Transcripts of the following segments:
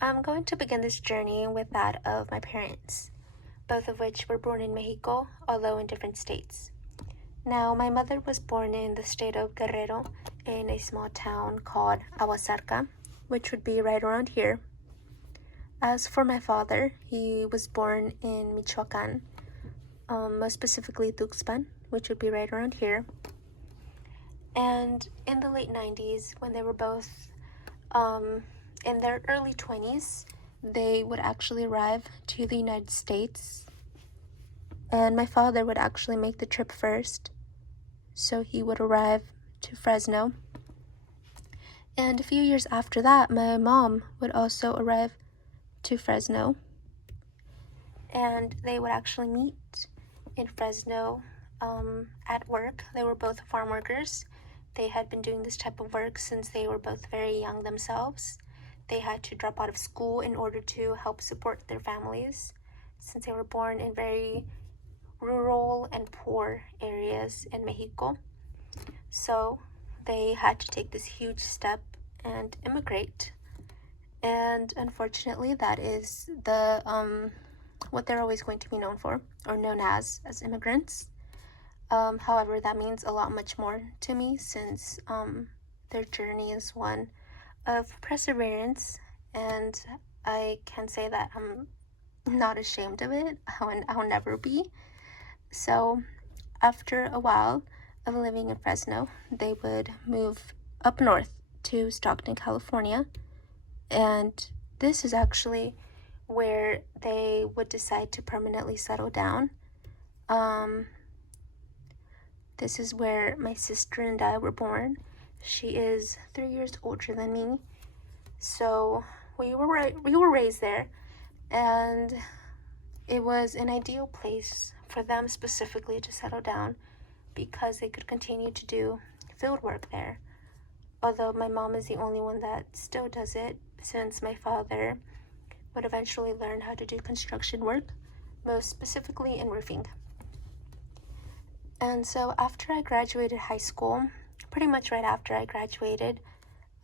I'm going to begin this journey with that of my parents, both of which were born in Mexico, although in different states. Now, my mother was born in the state of Guerrero in a small town called Aguasarca, which would be right around here. As for my father, he was born in Michoacan, most specifically Tuxpan, which would be right around here. And in the late 90s, when they were both in their early 20s, they would actually arrive to the United States. And my father would actually make the trip first. So he would arrive to Fresno. And a few years after that, my mom would also arrive to Fresno. And they would actually meet in Fresno at work. They were both farm workers. They had been doing this type of work since they were both very young themselves. They had to drop out of school in order to help support their families, since they were born in very rural and poor areas in Mexico. So they had to take this huge step and immigrate. And unfortunately, that is the what they're always going to be known for, or known as immigrants. However, that means a lot much more to me, since their journey is one of perseverance, and I can say that I'm not ashamed of it. I'll never be. So after a while of living in Fresno, they would move up north to Stockton, California, and this is actually where they would decide to permanently settle down. This is where my sister and I were born. She is 3 years older than me, so we were raised there, and it was an ideal place for them specifically to settle down because they could continue to do field work there. Although my mom is the only one that still does it, since my father would eventually learn how to do construction work, most specifically in roofing. And so after I graduated high school, pretty much right after I graduated,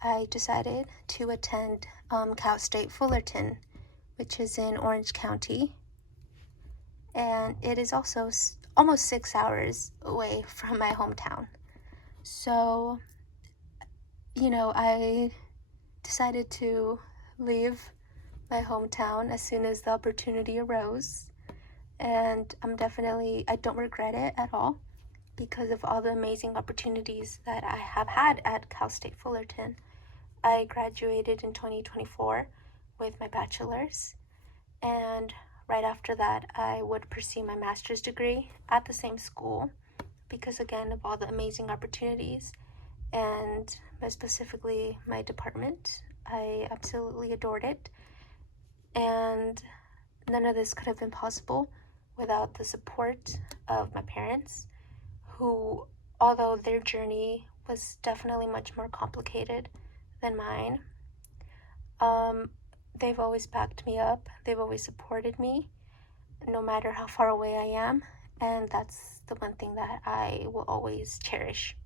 I decided to attend Cal State Fullerton, which is in Orange County. And it is also almost 6 hours away from my hometown. So, I decided to leave my hometown as soon as the opportunity arose. And I don't regret it at all because of all the amazing opportunities that I have had at Cal State Fullerton. I graduated in 2024 with my bachelor's, and right after that, I would pursue my master's degree at the same school because, again, of all the amazing opportunities, and most specifically my department. I absolutely adored it, and none of this could have been possible without the support of my parents, who, although their journey was definitely much more complicated than mine, they've always backed me up. They've always supported me, no matter how far away I am, and that's the one thing that I will always cherish.